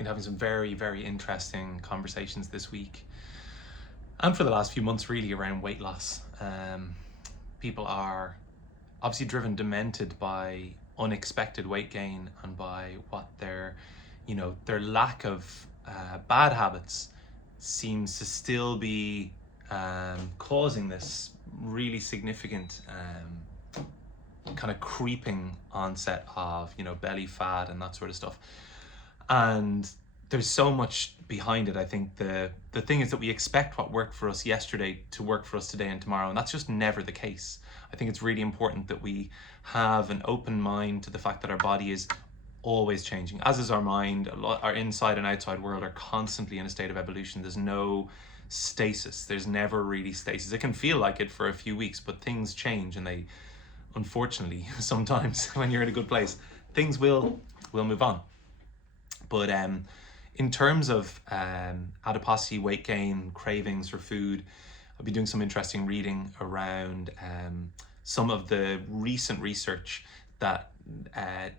been having some very, very interesting conversations this week and for the last few months really around weight loss. People are obviously driven demented by unexpected weight gain and by what their lack of bad habits seems to still be causing this really significant kind of creeping onset of belly fat and that sort of stuff. And there's so much behind it. I think the thing is that we expect what worked for us yesterday to work for us today and tomorrow, and that's just never the case. I think it's really important that we have an open mind to the fact that our body is always changing, as is our mind. Our inside and outside world are constantly in a state of evolution. There's no stasis. There's never really stasis. It can feel like it for a few weeks, but things change, and they, unfortunately, sometimes when you're in a good place, things will move on. But in terms of adiposity, weight gain, cravings for food, I've been doing some interesting reading around some of the recent research that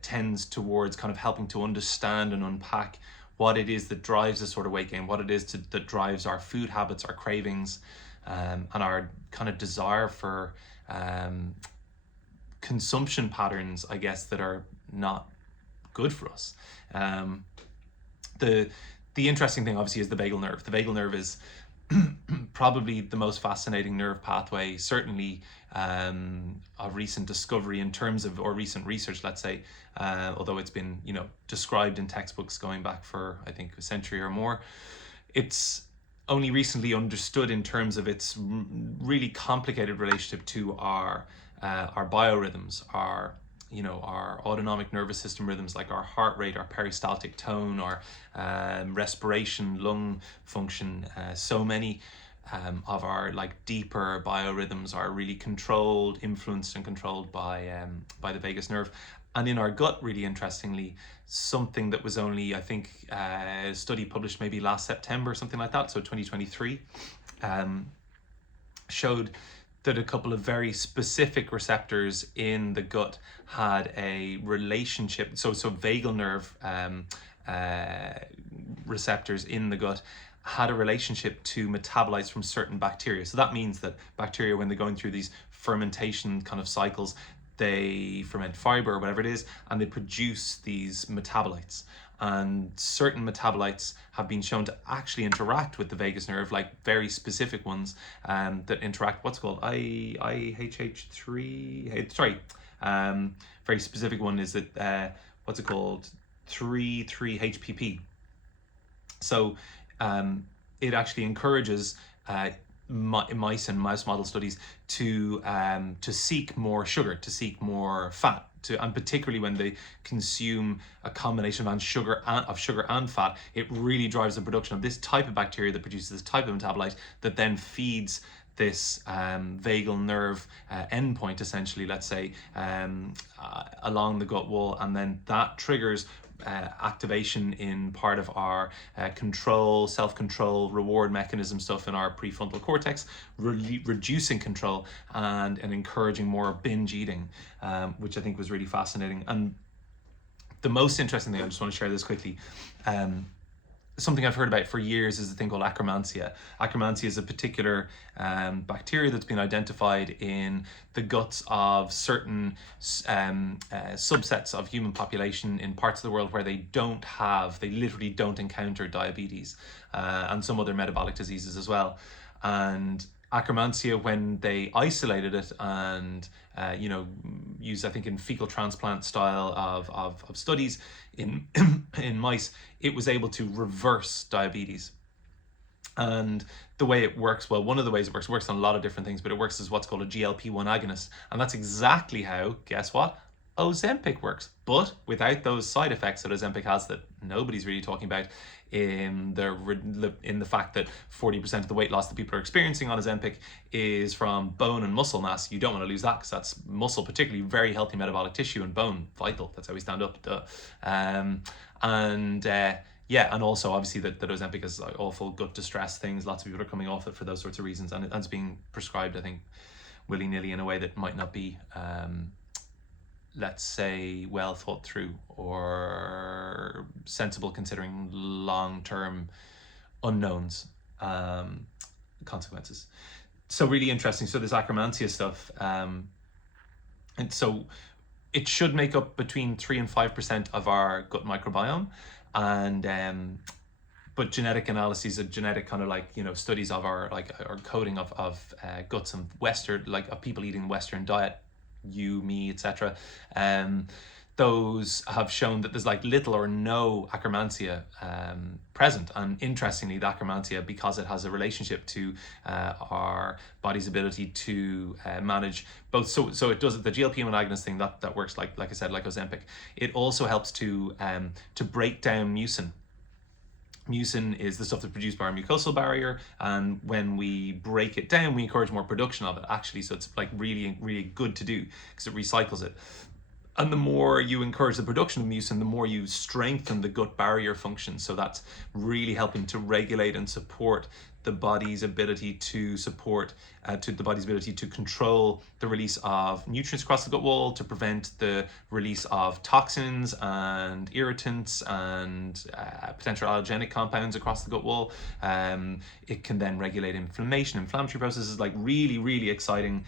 tends towards kind of helping to understand and unpack what it is that drives this sort of weight gain, what it is that drives our food habits, our cravings, and our kind of desire for consumption patterns, I guess, that are not good for us. The interesting thing obviously is the vagal nerve. The vagal nerve is probably the most fascinating nerve pathway, certainly of recent discovery in terms of, or recent research, let's say, although it's been described in textbooks going back for I think a century or more. It's only recently understood in terms of its really complicated relationship to our biorhythms, our autonomic nervous system rhythms, like our heart rate, our peristaltic tone, our respiration, lung function. So many of our deeper biorhythms are really influenced and controlled by the vagus nerve. And in our gut, really interestingly, something that was only, I think, a study published maybe last September, something like that, so 2023, showed that a couple of very specific receptors in the gut had a relationship. So vagal nerve receptors in the gut had a relationship to metabolites from certain bacteria. So that means that bacteria, when they're going through these fermentation kind of cycles, they ferment fiber or whatever it is, and they produce these metabolites. And certain metabolites have been shown to actually interact with the vagus nerve, like very specific ones that interact, what's called IHH3, sorry, very specific one is that, what's it called, 3,3-HPP. So it actually encourages mice and mouse model studies to seek more sugar, to seek more fat, and particularly when they consume a combination of sugar and fat, it really drives the production of this type of bacteria that produces this type of metabolite that then feeds this vagal nerve endpoint, essentially, let's say, along the gut wall, and then that triggers activation in part of our control, self-control, reward mechanism stuff in our prefrontal cortex, reducing control and encouraging more binge eating, which I think was really fascinating. And the most interesting thing, I just want to share this quickly, something I've heard about for years is a thing called Akkermansia. Akkermansia is a particular bacteria that's been identified in the guts of certain subsets of human population in parts of the world where they literally don't encounter diabetes and some other metabolic diseases as well. And Akkermansia, when they isolated it and used, I think, in fecal transplant style of studies in in mice, it was able to reverse diabetes. And the way it works, well, one of the ways it works on a lot of different things, but it works as what's called a GLP-1 agonist. And that's exactly how, guess what, Ozempic works, but without those side effects that Ozempic has that nobody's really talking about, in the fact that 40% of the weight loss that people are experiencing on Ozempic is from bone and muscle mass. You don't want to lose that, because that's muscle, particularly very healthy metabolic tissue, and bone, vital. That's how we stand up. And also obviously that Ozempic is awful gut distress things. Lots of people are coming off it for those sorts of reasons, and it's being prescribed, I think, willy-nilly in a way that might not be let's say, well thought through or sensible considering long-term unknowns, consequences. So really interesting. So this Akkermansia stuff, and so it should make up between 3 and 5% of our gut microbiome, and but genetic analyses of genetic kind of like, you know, studies of our like our coding of guts and Western, like of people eating Western diet, you, me, etc. Those have shown that there's like little or no Akkermansia present. And interestingly, the Akkermansia, because it has a relationship to our body's ability to manage both, so it does the GLP-1 agonist thing that works like I said, like Ozempic. It also helps to break down mucin. Mucin is the stuff that's produced by our mucosal barrier, and when we break it down, we encourage more production of it, actually. So it's like really, really good to do because it recycles it. And the more you encourage the production of mucin, the more you strengthen the gut barrier function. So that's really helping to regulate and support the body's ability to control the release of nutrients across the gut wall, to prevent the release of toxins and irritants and potential allergenic compounds across the gut wall. It can then regulate inflammation, inflammatory processes. Like really, really exciting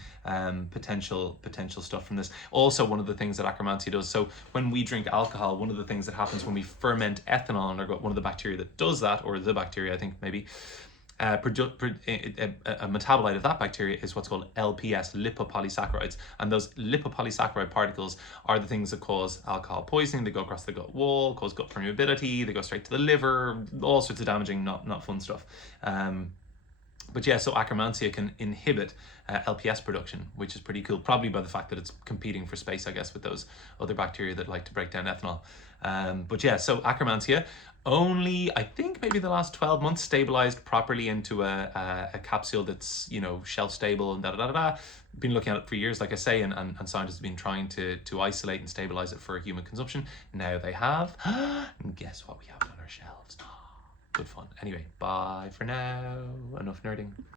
potential stuff from this. Also, one of the things that Akkermansia does, so when we drink alcohol, one of the things that happens when we ferment ethanol in our gut, one of the bacteria that does that, or the bacteria, I think maybe, a metabolite of that bacteria is what's called LPS, lipopolysaccharides. And those lipopolysaccharide particles are the things that cause alcohol poisoning. They go across the gut wall, cause gut permeability, they go straight to the liver, all sorts of damaging, not fun stuff. But yeah, so Akkermansia can inhibit LPS production, which is pretty cool, probably by the fact that it's competing for space, I guess, with those other bacteria that like to break down ethanol. But yeah, so Akkermansia, only, I think maybe the last 12 months, stabilized properly into a capsule that's, you know, shelf stable and da-da-da-da. Been looking at it for years, like I say, and scientists have been trying to isolate and stabilize it for human consumption. Now they have. And guess what we have on our shelves? Good fun. Anyway, bye for now. Enough nerding.